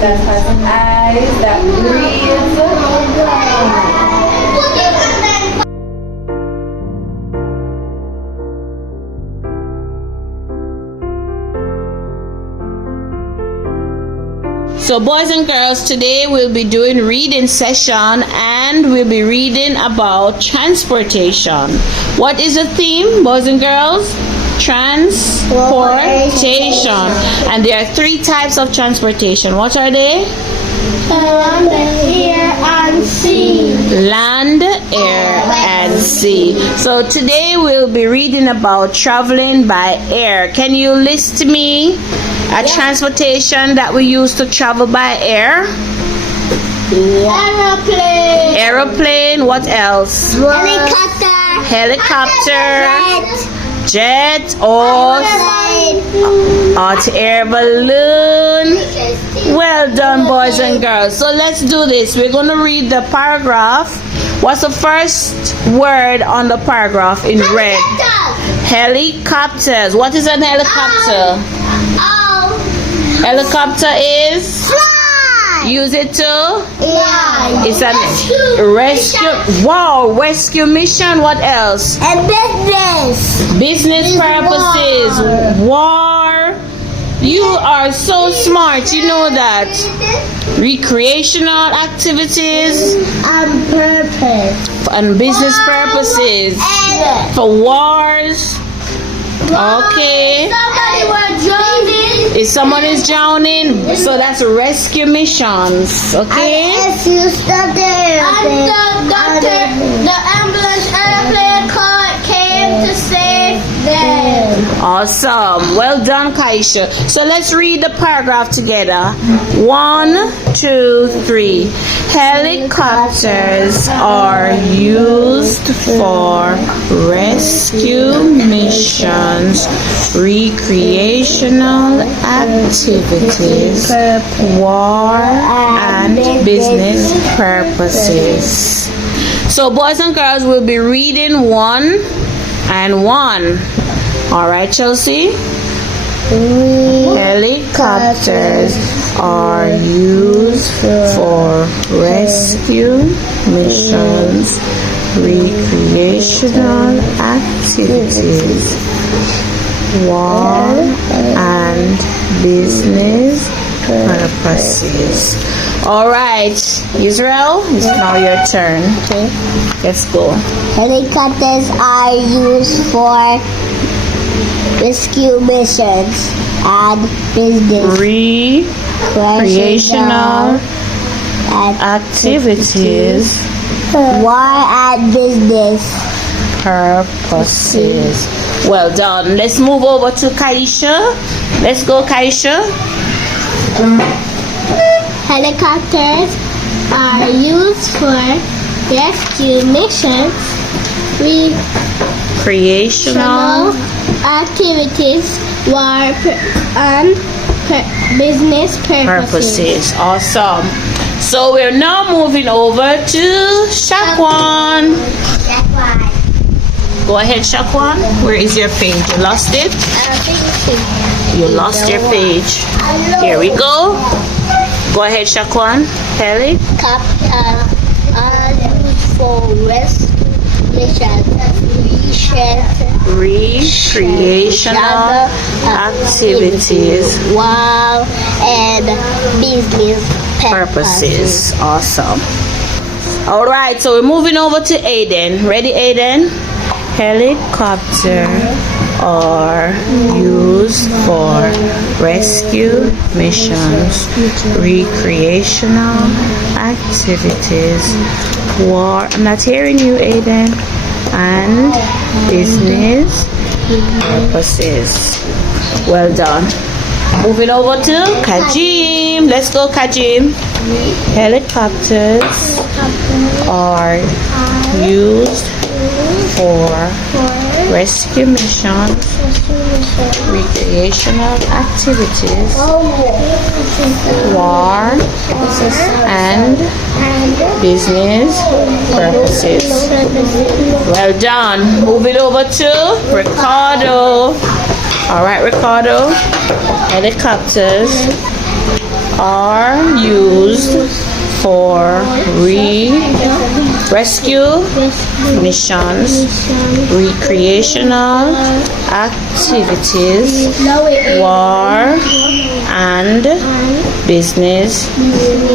that has eyes, that breathes. So boys and girls, today we'll be doing reading session and we'll be reading about transportation. What is the theme, boys and girls? Transportation. And there are 3 types of transportation. What are they? Land, air, and sea. Land, air, and sea. So today we'll be reading about traveling by air. Can you list me a transportation that we use to travel by air? Aeroplane. Aeroplane. What else? Helicopter. Helicopter. Jet or hot air balloon. Well done, boys and girls. So let's do this. We're going to read the paragraph. What's the first word on the paragraph in red? Helicopters. What is an helicopter? Helicopter is? Fly. Use it to? Fly. It's a rescue. Wow, rescue mission. What else? And business. Business purposes. War. You are so smart. You know that. Recreational activities. And purpose. And business purposes. And For wars. Okay. somebody was drowning. If someone is drowning, so that's rescue missions. Okay. And you stop there. And the ambulance airplane came to save them. Awesome. Well done, Kaisha. So let's read the paragraph together. 1, 2, 3. Helicopters are used for rescue missions, recreational activities, war, and business purposes. So boys and girls, we'll be reading 1 and 1. All right, Chelsea? Helicopters are used for rescue missions, recreational activities, war, and business purposes. All right, Israel, it's now your turn. Okay, let's go. Helicopters are used for rescue missions and business Recreational activities, war and business purposes. Well done. Let's move over to Kaisha. Let's go, Kaisha. Helicopters are used for rescue missions, Recreational activities, war and business purposes. Awesome. So we're now moving over to Shaquan. Go ahead, Shaquan. Where is your page? You lost it? You lost your page. Here we go. Go ahead, Shaquan. Helicopters are used for rescue missions, Recreational activities, war and business purposes. Awesome. All right, so we're moving over to Aiden. Ready, Aiden? Helicopters are used for rescue missions, recreational activities, war. I'm not hearing you, Aiden. And business purposes. Well done. Moving over to Kajim. Let's go, Kajim. Helicopters are used for rescue missions, recreational activities, war, and business purposes. Well done. Moving over to Ricardo. All right, Ricardo. Helicopters are used for rescue missions, recreational activities, war, and business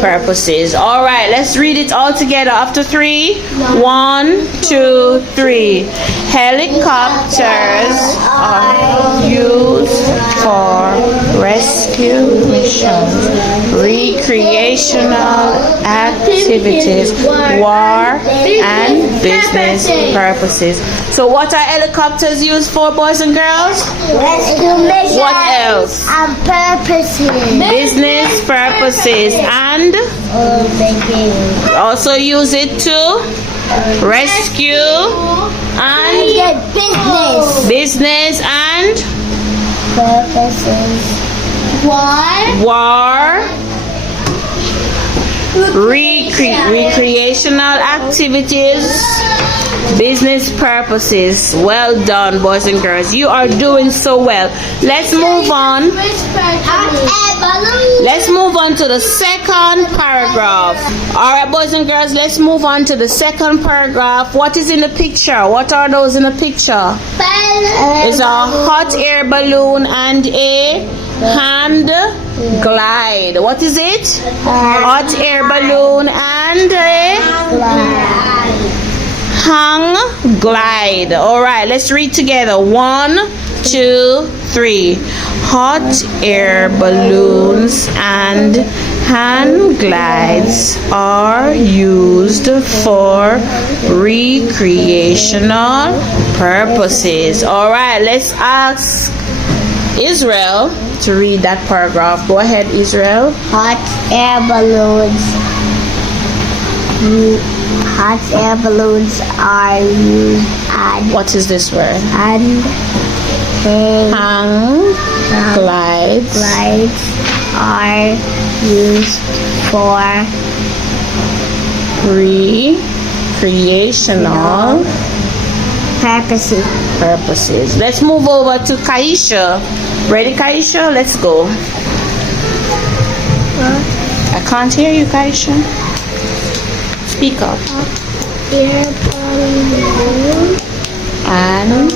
purposes. All right, let's read it all together after 3. 1, 2, 3. Helicopters are used for rescue missions, recreational activities, war, and business purposes. So what are helicopters used for, boys and girls? Rescue missions. What else? And purposes. Business purposes, and also use it to rescue and business and purposes. war, recreational activities, business purposes. Well done, boys and girls. You are doing so well. Let's move on. Let's move on to the second paragraph. All right, boys and girls, let's move on to the second paragraph. What is in the picture? What are those in the picture? It's a hot air balloon and a hand glide. What is it? Hot air balloon and a hang glide. All right, let's read together. 1, 2, 3. Hot air balloons and hand glides are used for recreational purposes. All right, let's ask Israel to read that paragraph. Go ahead, Israel. Hot air balloons. Hot air balloons are used and What is this word? hang Glides glides are used for recreational purposes. Let's move over to Kaisha. Ready, Kaisha? Let's go. I can't hear you, Kaisha. Speak up. Air balloon And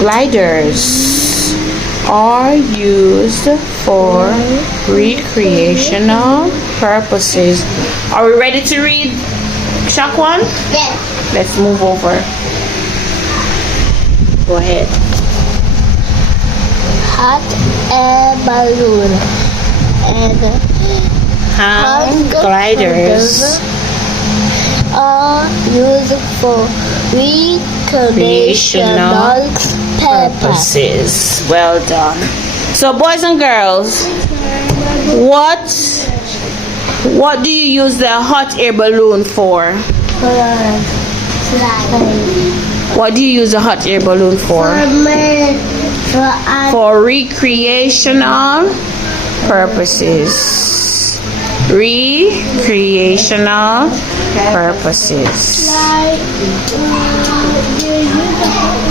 gliders are used for recreational purposes. Are we ready to read Shakwan? Yes. Let's move over. Go ahead. Hot air balloon and Hang gliders are used for recreational purposes. Well done. So, boys and girls, what do you use the hot air balloon for? What do you use the hot air balloon for? For recreational purposes. Recreational purposes.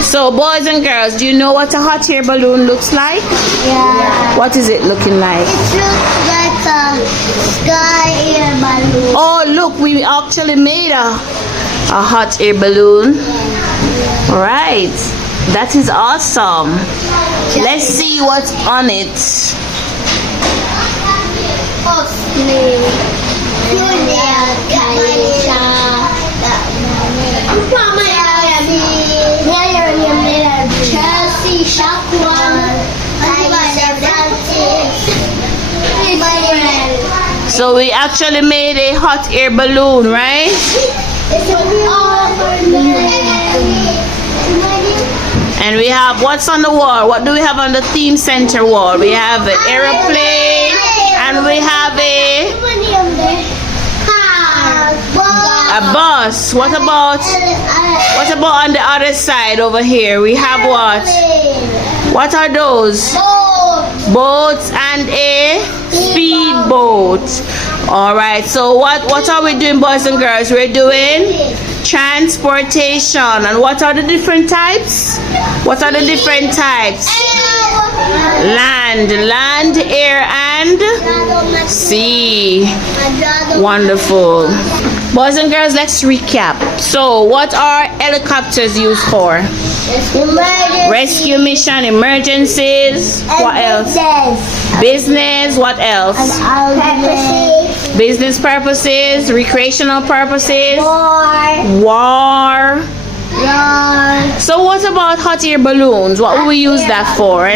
So, boys and girls, do you know what a hot air balloon looks like? Yeah. What is it looking like? It looks like a sky air balloon. Oh, look, we actually made a hot air balloon. All right, that is awesome. Let's see what's on it. Chelsea, Shakwan, So we actually made a hot air balloon, right? And we have, what's on the wall? What do we have on the theme center wall? We have an aeroplane and we have a bus. What about on the other side over here? We have what? What are those? Boats and a speedboat. All right. So what are we doing, boys and girls? We're doing Transportation. And what are the different types? What are the different types? Land, air, and sea. Wonderful. Boys and girls, let's recap. So, what are helicopters used for? Rescue mission, emergencies. What else? Business. What else? Business purposes, recreational purposes. War. So what about hot air balloons? What will we use that for?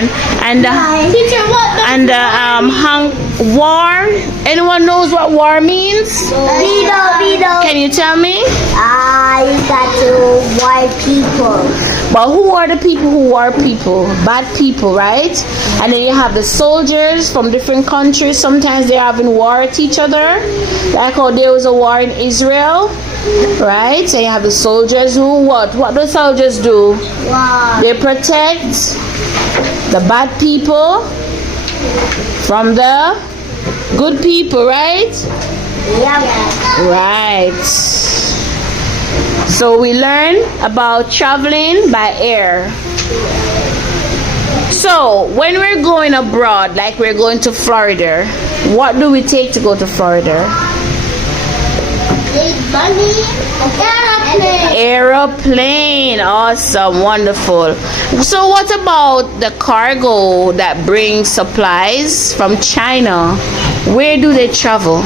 War. Anyone knows what war means? Can you tell me? You got to white people. But who are the people who are people? Bad people, right? And then you have the soldiers from different countries. Sometimes they're having war at each other. Like how there was a war in Israel, right? So you have the soldiers who what? What do soldiers do? Wow. They protect the bad people from the good people, right? Yep. Right. So we learn about traveling by air. So when we're going abroad, like we're going to Florida, what do we take to go to Florida? Aeroplane. Awesome, wonderful. So what about the cargo that brings supplies from China? Where do they travel?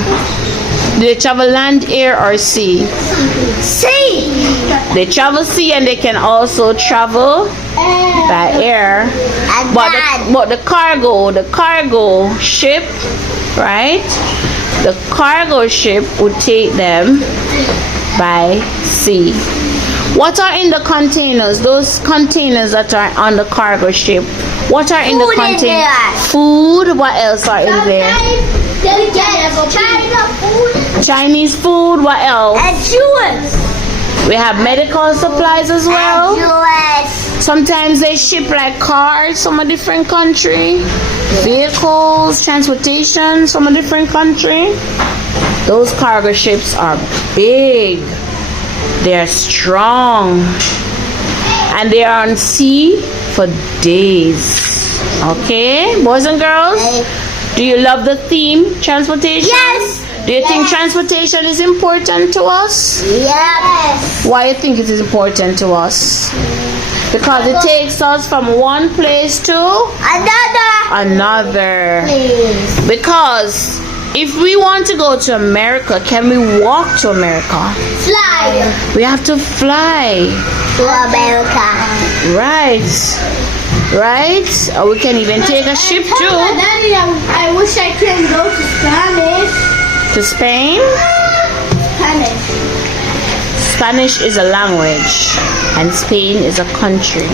Do they travel land, air, or sea? Sea. They travel sea, and they can also travel by air. But the cargo ship, right? The cargo ship would take them by sea. What are in the containers? Those containers that are on the cargo ship. What are in the containers? Food. What else are in there? China food. Chinese food. What else? And Jewish. We have medical supplies as well. Jewish. Sometimes they ship like cars from a different country, vehicles, transportation from a different country. Those cargo ships are big, they're strong, and they are on sea for days. Okay, boys and girls, do you love the theme transportation? Yes. Do you think transportation is important to us? Yes. Why do you think it is important to us? Because it takes us from one place to another. Please. Because if we want to go to America, can we walk to America? Fly We have to fly. to America. Right. Right? Or we can even take a ship too. Daddy, I wish I can go to Spanish. To Spain? Spanish. Spanish is a language, and Spain is a country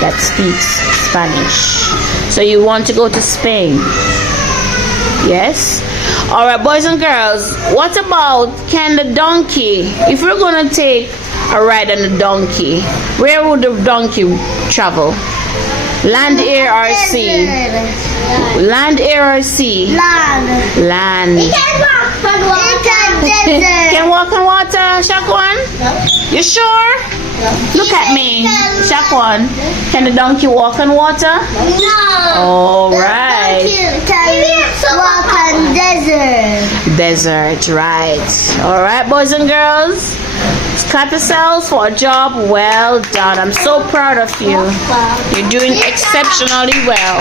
that speaks Spanish. So you want to go to Spain? Yes? Alright, boys and girls, what about can the donkey, if we're going to take a ride on the donkey, where would the donkey travel? Land, air, or sea? Land, air, or sea? Land. It can walk on water. Can walk on water, Shakwan? You sure? Look at me, Shakwan. Can the donkey walk on water? No. All right. Can walk on desert. Desert, right. All right, boys and girls. Clap yourselves for a job well done. I'm so proud of you. You're doing exceptionally well.